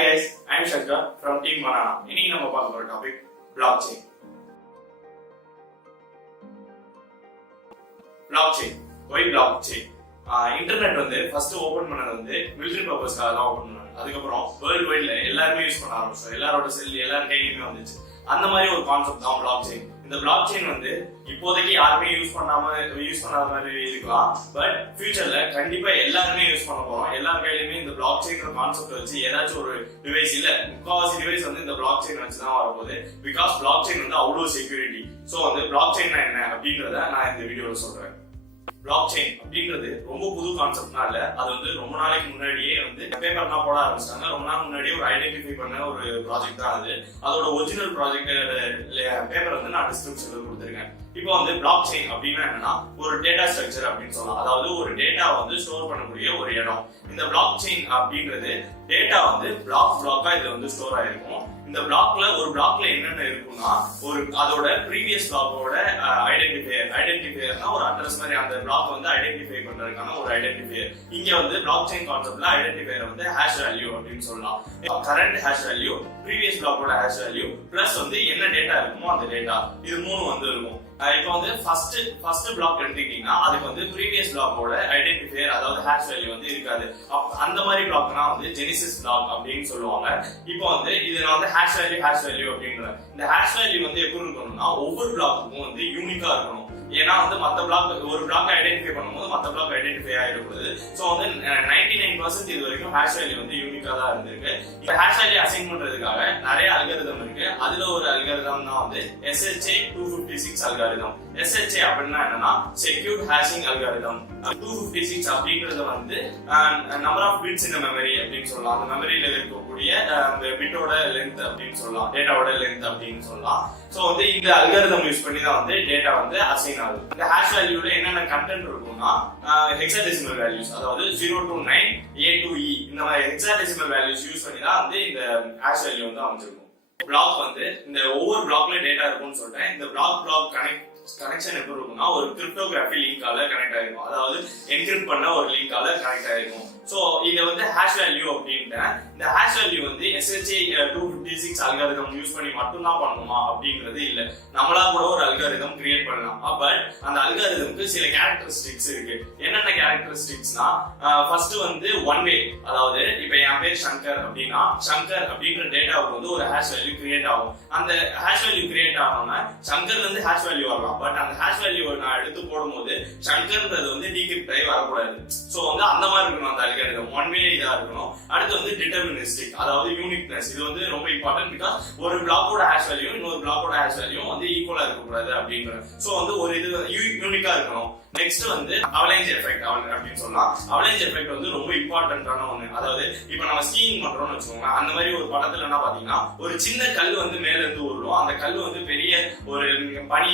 Hi guys, I am Shankar from Team Banana. இன்னைக்கு நம்ம பார்க்க போற topic blockchain. Blockchain. Why blockchain? Internet வந்து ஃபர்ஸ்ட் ஓபன் பண்ணது வந்து மிலிட்டரி பர்பஸ்க்காக தான் ஓபன் பண்ணாங்க. அதுக்கப்புறம் வேர்ல்ட் வைட்ல எல்லாருமே யூஸ் பண்ண ஆரம்பிச்சோம். எல்லாரோட செல் எல்லார் கையிலுமே வந்துச்சு. அந்த மாதிரி ஒரு கான்செப்ட் தான் blockchain. இந்த blockchain வந்து இப்போதைக்கு யாருமே யூஸ் பண்ணாத மாதிரி இருக்கலாம். பட் ஃபியூச்சர்ல கண்டிப்பா எல்லாருமே யூஸ் பண்ண போறோம். எல்லார் கையிலுமே இந்த blockchain கான்செப்ட் வச்சு ஏதாச்சும் ஒரு டிவைஸ் இல்ல முக்காவாசி டிவைஸ் வந்து இந்த blockchain வச்சு தான் வரப்போகுது. பிகாஸ் blockchain வந்து அவ்வளவு செக்யூரிட்டி. சோ வந்து blockchain என்ன அப்படின்றத நான் இந்த வீடியோல சொல்றேன். பிளாக்செயின் அப்படின்றது ரொம்ப புது கான்செப்ட்னா இல்ல, அது வந்து ரொம்ப நாளைக்கு முன்னாடியே வந்து பேப்பர்லாம் போட ஆரம்பிச்சிட்டாங்க. ரொம்ப நாள் முன்னாடியே ஒரு ஐடென்டிஃபை பண்ண ஒரு ப்ராஜெக்ட் தான் அது. அதோட ஒரிஜினல் ப்ராஜெக்ட் பேப்பர் வந்து நான் டிஸ்கிரிப்ஷன்ல கொடுத்துருக்கேன். இப்போ வந்து பிளாக்செயின் அப்படின்னா என்னன்னா ஒரு டேட்டா ஸ்ட்ரக்சர் அப்படின்னு சொல்லலாம். அதாவது ஒரு டேட்டா வந்து ஸ்டோர் பண்ணக்கூடிய ஒரு இடம். இந்த பிளாக்செயின் அப்படின்றது டேட்டா வந்து பிளாக்கா இதுல வந்து ஸ்டோர் ஆயிருக்கும். இந்த ஒரு பிளாக்ல என்னென்ன இருக்கும்னா ஒரு அதோட ப்ரீவியஸ் பிளாக்கோட ஐடென்டிஃபையர்னா ஒரு அட்ரஸ் மாதிரி அந்த பிளாக் வந்து ஐடென்டிஃபை பண்றதுக்கான ஒரு ஐடென்டிஃபையர். இங்க வந்து பிளாக்செயின் கான்செப்ட்ல ஐடென்டிஃபையர் வந்து ஹேஷ் வேல்யூ அப்படின்னு சொல்லலாம். கரண்ட் ஹேஷ் வேல்யூ, ப்ரீவியஸ் பிளாக்கோட ஹேஷ் வேல்யூ பிளஸ் வந்து என்ன டேட்டா இருக்குமோ அந்த டேட்டா, இது மூணு வந்து இருக்கும். இப்போ வந்து ஃபர்ஸ்ட் பிளாக் எடுத்துக்கிட்டீங்கன்னா அதுக்கு வந்து ப்ரீவியஸ் பிளாக்கோட ஐடென்டிஃபையர் அதாவது ஹேஷ் வேல்யூ வந்து இருக்காது. அந்த மாதிரி பிளாக்னா வந்து ஜெனிசிஸ் பிளாக் அப்படின்னு சொல்லுவாங்க. இப்போ வந்து இது நான் வந்து ஹேஷ் வேல்யூ அப்படின்ற இந்த ஹேஷ் வேல்யூ வந்து எப்படி இருக்கணும்னா ஒவ்வொரு பிளாக்குக்கும் வந்து யூனிக்கா இருக்கணும். ஏன்னா வந்து மத்த பிளாக் ஒரு பிளாக் ஐடென்டிஃபை பண்ணும்போது மத்த பிளாக் ஐடென்டிஃபை ஆயிடக்கூடாது. சோ வந்து 99% இது வரைக்கும் ஹேஷ் வேல்யூ வந்து யூனிக்கா தான் இருந்திருக்கு. இந்த ஹேஷ் வேல்யூ அசைன் பண்றதுக்காக நிறைய அல்காரிதம் இருக்கு. அதுல ஒரு அல்காரிதம் தான் வந்து SHA 256 அல்காரிதம். SHA அப்படின்னா என்னன்னா செக்யூர்ட் ஹேஷிங் அல்காரிதம். 256 அப்படின்றது வந்து number of bits in memory அப்படின்னு சொல்லலாம். அந்த மெமரியில இருக்கக்கூடிய பிட்டோட லென்த் அப்படின்னு சொல்லலாம், டேட்டாவோட லென்த் அப்படின்னு சொல்லலாம். சோ வந்து இந்த அல்காரிதம் யூஸ் பண்ணி தான் வந்து டேட்டா வந்து அசைன் ஆகுது. இந்த ஹேஷ் வேல்யூல என்னென்ன கண்டென்ட் இருக்கும்னா ஹெக்ஸாடெசிமல் வேல்யூஸ், அதாவது 0 to 9 A to E இந்த மாதிரி ஹெக்ஸாடெசிமல் வேல்யூஸ் யூஸ் பண்ணி தான் வந்து இந்த ஹேஷ் வேல்யூ வந்து அமைஞ்சிருக்கும். பிளாக் வந்து இந்த ஒவ்வொரு பிளாக்ல டேட்டா இருக்கும்னு சொல்றேன். இந்த பிளாக் கனெக்ஷன் எப்படி இருக்கும்னா ஒரு கிரிப்டோகிராஃபி லிங்கால கனெக்ட் ஆயிருக்கும். அதாவது என்கிரிப்ட் பண்ண ஒரு லிங்கால கனெக்ட் ஆயிருக்கும். சோ இது வந்து ஹேஷ் வேல்யூ அப்படின்ட்டு இந்த ஹேஷ் வேல்யூ வந்து SHA 256 அல்காரிதம் யூஸ் பண்ணி மட்டும் தான் பண்ணணுமா அப்படின்றது இல்ல. நம்மளா கூட ஒரு அல்காரிதம் கிரியேட் பண்ணலாம். பட் அந்த அல்காரிதம்க்கு சில கேரக்டரிஸ்டிக்ஸ் இருக்கு. என்னென்ன கேரக்டரிஸ்டிக்ஸ்னா ஃபர்ஸ்ட் வந்து ஒன் வே, அதாவது இப்ப என் பேர் சங்கர் அப்படின்னா சங்கர் அப்படின்ற டேட்டாவுக்கு வந்து ஒரு ஹேஷ் வேல்யூ கிரியேட் ஆகும். அந்த ஹேஷ் வேல்யூ கிரியேட் ஆகணும்னா சங்கர்ல இருந்து ஹேஷ் வேல்யூ வரலாம். பட் அந்த ஹேஷ் வேல்யூ நான் எடுத்து போடும்போது சங்கர்ன்றது வந்து டீக்ரிப்ட் ஆகி வரக்கூடாது. சோ வந்து அந்த மாதிரி இருக்கணும் அந்த அல்காரிதம். ஒன் வே இதா இருக்கணும். அடுத்து வந்து டிட்டர்மினிஸ்டிக், அதாவது யூனிக்னஸ். இது வந்து ரொம்ப இம்பார்ட்டன்ட். பிகாஸ் ஒரு பிளாக்கோட ஹேஷ் வேல்யூ இன்னொரு பிளாக்கோட ஹேஷ் வேல்யூ வந்து ஈக்குவலா இருக்கக்கூடாது அப்படின்ற. சோ வந்து ஒரு இது யூனிக்கா இருக்கணும். நெக்ஸ்ட் வந்து அவலேஞ்ச் எஃபெக்ட் அப்படின்னு சொல்லலாம். அவலேஞ்ச் எஃபெக்ட் வந்து ரொம்ப இம்பார்ட்டன்டான ஒண்ணு. அதாவது இப்ப நம்ம ஸ்கீயிங் பண்றோம்னு வச்சுக்கோங்க. அந்த மாதிரி ஒரு படத்துல என்ன பாத்தீங்கன்னா ஒரு சின்ன கல் வந்து மேல இருந்து உருளும். அந்த கல் வந்து பெரிய ஒரு பனி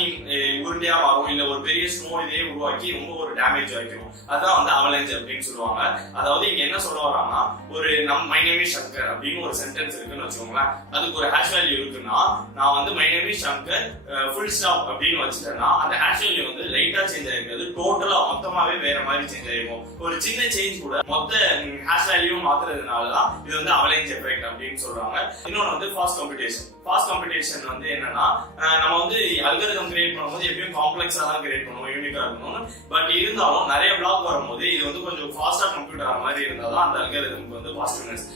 உருண்டையா மாறும், இல்ல ஒரு பெரிய ஸ்னோ இதே உருவாக்கி ரொம்ப ஒரு டேமேஜ் வைக்கணும். அதான் வந்து அவலேஞ்ச் அப்படின்னு சொல்லுவாங்க. அதாவது இங்க என்ன சொல்ல வராங்கன்னா ஒரு மை நேம் இஸ் சங்கர் அப்படின்னு ஒரு சென்டென்ஸ் இருக்குன்னு வச்சுக்கோங்களேன். அதுக்கு ஒரு ஹேஷ் வேல்யூ இருக்குன்னா நான் வந்து my name is Shankar full stop அப்படின்னு வச்சுட்டேன்னா அந்த ஹேஷ் வேல்யூ வந்து லைட்டா சேஞ்ச் ஆயிருக்காது, டோட்டலா மொத்தமாவே வேற மாதிரி சேஞ்ச் ஆயிருக்கும். ஒரு சின்ன சேஞ்ச் கூட மொத்த ஹேஷ் வேல்யூ மாத்துறதுனாலதான் இது வந்து அவலேஞ்ச் எஃபெக்ட் அப்படின்னு சொல்றாங்க. இன்னொன்னு வந்து ஃபாஸ்ட் காம்படிஷன் வந்து என்னன்னா நம்ம வந்து அல்காரிதம் கிரியேட் பண்ணும்போது எப்பயும் காம்ப்ளெக்ஸா தான் கிரியேட் பண்ணுவோம், யூனிக்கா இருக்கணும். பட் இருந்தாலும் நிறைய பிளாக் வரும்போது இது வந்து கொஞ்சம் ஃபாஸ்டா கம்ப்யூட்டர் ஆகிற மாதிரி இருந்தாதான் அந்த அல்காரிதம்க்கு வந்து பாசிட்டிவ்னஸ்.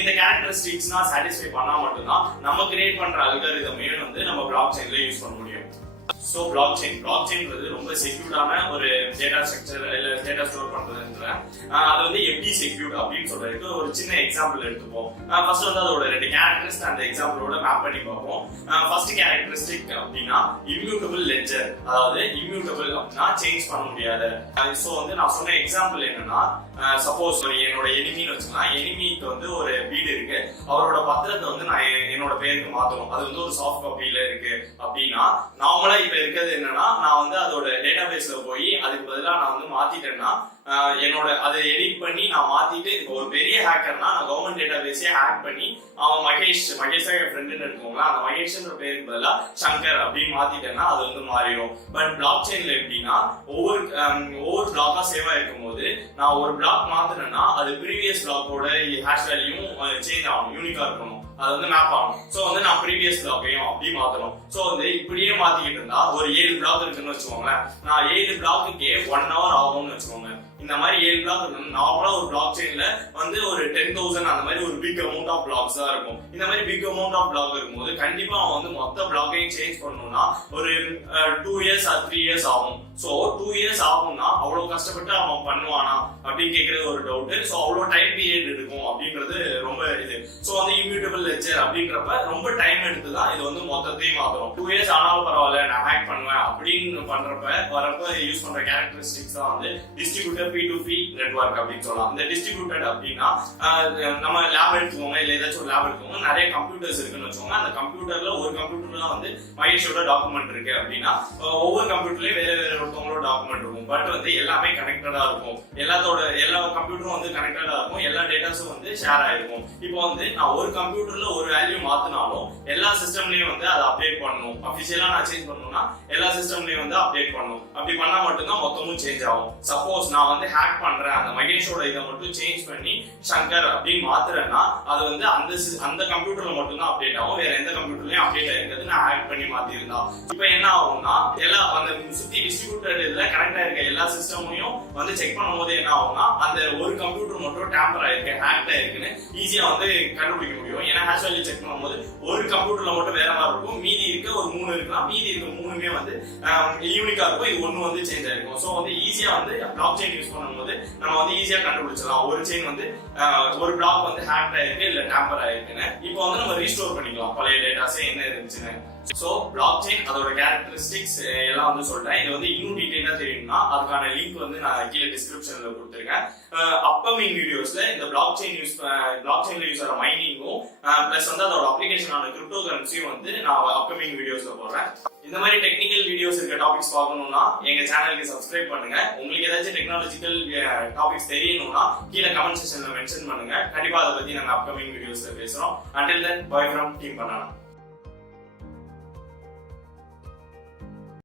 இந்த கேரக்டரிஸ்டிக்ஸ்னா சாட்டிஸ்ஃபை பண்ணா மட்டும்தான் நம்ம கிரியேட் பண்ற அல்காரிதமையும் வந்து நம்ம பிளாக் செயின்ல யூஸ் பண்ண முடியும். சோ பிளாக்செயின்ன்றது ரொம்ப செக்யூர்டான ஒரு டேட்டா ஸ்ட்ரக்சர் இல்ல டேட்டா ஸ்டோர் பண்றதுன்ற அது வந்து எப்படி செக்யூர்ட் அப்படின்னு சொல்றதுக்கு ஒரு சின்ன எக்ஸாம்பிள் எடுத்துப்போம். ஃபர்ஸ்ட் வந்து அதோட ரெண்டு கேரக்டரிஸ்டிக் அந்த எக்ஸாம்பிளோட மேப் பண்ணி பார்ப்போம். ஃபர்ஸ்ட் கேரக்டரிஸ்டிக் அப்படின்னா இம்யூட்டபிள் லெட்ஜர், அதாவது இம்யூட்டபிள் அப்படின்னா சேஞ்ச் பண்ண முடியாது. சோ வந்து நான் சொன்ன எக்ஸாம்பிள் என்னன்னா சப்போஸ் என்னோட எனிமின்னு வச்சுக்கலாம். எனிமிக்கு வந்து ஒரு வீடு இருக்கு, அவரோட பத்திரத்தை வந்து நான் என்னோட பேருக்கு மாத்தணும். அது வந்து ஒரு சாஃப்ட் காப்பியில இருக்கு அப்படின்னா நார்மலா இப்ப இருக்கிறது என்னன்னா நான் வந்து அதோட டேட்டா பேஸ்ல போய் அதுக்கு பதிலா நான் வந்து மாத்திட்டேன்னா என்னோட அதை எடிட் பண்ணி நான் மாத்திட்டு இப்போ ஒரு பெரிய ஹேக்கர்னா நான் கவர்மெண்ட் டேட்டா பேஸே ஹேக் பண்ணி அவன் மகேஷ் தான் என் ஃப்ரெண்டுன்னு எடுத்துக்கோங்களா, அந்த மகேஷ்ன்ற பேருக்கு பதிலா சங்கர் அப்படின்னு மாத்திட்டேன்னா அது வந்து மாறிடும். பட் பிளாக் செயின்ல எப்படின்னா ஒவ்வொரு பிளாக்கா சேவ் ஆயிருக்கும் போது நான் ஒரு பிளாக் மாத்தினேன்னா அது ப்ரீவியஸ் பிளாக்கோட ஹேஷ் வேல்யூயும் சேஞ்ச் ஆகும், யூனிக்கா இருக்கணும், அது வந்து மேப் ஆகும். சோ வந்து நான் ப்ரீவியஸ் பிளாக்கையும் அப்படி மாத்தணும். சோ வந்து இப்படியே மாத்திக்கிட்டு இருந்தா ஒரு 7 பிளாக் இருக்குன்னு வச்சுக்கோங்களேன், நான் 7 பிளாக்குக்கே 1 hour ஆகும்னு வச்சுக்கோங்க. இந்த மாதிரி 7 பிளாக் நார்மலா ஒரு பிளாக் செயின்ல வந்து ஒரு 10,000 அந்த மாதிரி ஒரு பிக் அமௌண்ட் ஆஃப் பிளாக்ஸ் தான் இருக்கும். இந்த மாதிரி பிக் அமௌண்ட் ஆஃப் பிளாக் இருக்கும்போது கண்டிப்பா அவன் வந்து மொத்த பிளாக்கையும் சேஞ்ச் பண்ணணும்னா ஒரு 2 years or 3 years ஆகும். சோ 2 years ஆகும்னா அவ்வளவு கஷ்டப்பட்டு அவன் பண்ணுவானா அப்படின்னு கேட்கறது ஒரு டவுட். சோ அவ்வளவு டைம் பீரியட் இருக்கும் அப்படின்றது ரொம்ப இது. சோ வந்து இம்யூட்டபிள் லெட்ஜர் அப்படின்றப்ப ரொம்ப டைம் எடுத்துதான் இது வந்து மொத்தத்தையும் மாத்துறோம். 2 years ஆனாலும் பரவாயில்ல நான் ஹேக் பண்ணுவேன் அப்படின்னு வரப்ப யூஸ் பண்ற கேரக்டரிஸ்டிக்ஸ் தான் வந்து டிஸ்ட்ரிபியூட்டர் P2P நெட்வொர்க் அப்படின்னு சொல்லலாம். இந்த டிஸ்ட்ரிபியூட்டட் அப்படின்னா நம்ம லேப் எடுத்துக்கோங்க, இல்ல ஏதாச்சும் ஒரு லேப் எடுத்துக்கோங்க, நிறைய கம்ப்யூட்டர்ஸ் இருக்குன்னு வச்சுக்கோங்க. அந்த கம்ப்யூட்டர்ல ஒரு கம்ப்யூட்டர்ல வந்து மகேஷோட டாக்குமெண்ட் இருக்கு அப்படின்னா ஒவ்வொரு கம்ப்யூட்டர்லயும் வேற வேற ஒருத்தவங்களோட டாக்குமெண்ட் இருக்கும். பட் வந்து எல்லாமே கனெக்டடா இருக்கும், எல்லா கம்ப்யூட்டரும் வந்து கனெக்டடா இருக்கும், எல்லா டேட்டாஸும் வந்து ஷேர் ஆயிருக்கும். இப்போ வந்து நான் ஒரு கம்ப்யூட்டர்ல ஒரு வேல்யூ மாத்தினாலும் எல்லா சிஸ்டம்லயும் வந்து அதை அப்டேட் பண்ணணும். அபிஷியலா நான் சேஞ்ச் பண்ணணும்னா எல்லா சிஸ்டம்லயும் வந்து அப்டேட் பண்ணணும். அப்படி பண்ணா மட்டும்தான் மொத்தமும் சேஞ்ச் ஆகும். சப்போஸ் நான் வந்து ஹேக் பண்றேன், அந்த மகேஷோட இதை மட்டும் சேஞ்ச் பண்ணி சங்கர் அப்படின்னு மாத்துறேன்னா அது வந்து அந்த கம்ப்யூட்டர்ல மட்டும்தான் அப்டேட் ஆகும், வேற எந்த கம்ப்யூட்டர்லயும் அப்டேட் ஆயிருக்காது நான் ஹேக் பண்ணி மாத்திருந்தா. இப்போ என்ன ஆகும்னா எல்லா அந்த சுத்தி டிஸ்ட்ரிபியூட்டட் இதுல கனெக்ட் ஆயிருக்க எல்லா சிஸ்டமையும் வந்து செக் பண்ணும் போது என்ன ஆகும்னா அந்த ஒரு கம்ப்யூட்டர் மட்டும் டேம்பர் ஆயிருக்கு, ஹேக் ஆயிருக்குன்னு ஈஸியா வந்து கண்டுபிடிக்க முடியும். ஏன்னா ஹேஷ் வேல்யூ செக் பண்ணும்போது ஒரு கம்ப்யூட்டர்ல மட்டும் வேற மாதிரி இருக்கும், மீதி இருக்க ஒரு 3 இருக்கலாம், மீதி இருக்க 3மே வந்து யூனிக்கா இருக்கும், இது ஒண்ணு வந்து சேஞ்ச் ஆயிருக்கும். சோ வந்து ஈஸியா வந்து பிளாக் செயின் யூஸ் பண்ணும்போது நம்ம வந்து ஈஸியா கண்டுபிடிச்சிடலாம் ஒரு செயின் வந்து ஒரு பிளாக் வந்து ஹேக் ஆயிருக்கு இல்ல டேம்பர் ஆயிருக்குன்னு. இப்போ வந்து நம்ம ரீஸ்டோர் பண்ணிக்கலாம் பழைய டேட்டாஸ் என்ன இருந்துச்சுன்னு. சோ பிளாக் செயின் அதோட கேரக்டரிஸ்டிக்ஸ் எல்லாம் வந்து சொல்றேன். இது வந்து இன்னும் டீடைலா தெரியும்னா அதுக்கான லிங்க் வந்து நான் கீழே டிஸ்கிரிப்ஷன்ல கொடுத்துருக்கேன். அப்கமிங் வீடியோஸ்ல இந்த பிளாக் செயின்ல யூஸ் ஆகிற மைனிங்கும் பிளஸ் வந்து அதோட அப்ளிகேஷனான கிரிப்டோ கரன்சியும் வந்து நான் அப்கமிங் வீடியோஸ்ல போடுறேன். இந்த மாதிரி டெக்னிக்கல் வீடியோஸ் இருக்க டாபிக்ஸ் பார்க்கணும்னா எங்க சேனலுக்கு சப்ஸ்கிரைப் பண்ணுங்க. உங்களுக்கு ஏதாச்சும் டெக்னாலஜிக்கல் டாபிக்ஸ் தெரியணும்னா கீழே கமெண்ட் செக்ஷன்ல மென்ஷன் பண்ணுங்க. கண்டிப்பா அதை பத்தி நாங்க அப்கமிங் வீடியோஸ்ல பேசுறோம். Until then, bye from Team Banana.